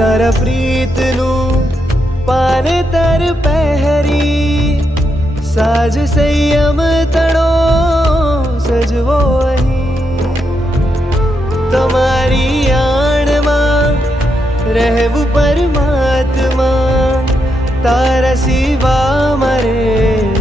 તારા પ્રીતનું પાને તર પહેરી સાજ સંયમ તણો સજવો અહીં તમારી આણમાં રહેવું પરમાત્મા તારા સિવા મારે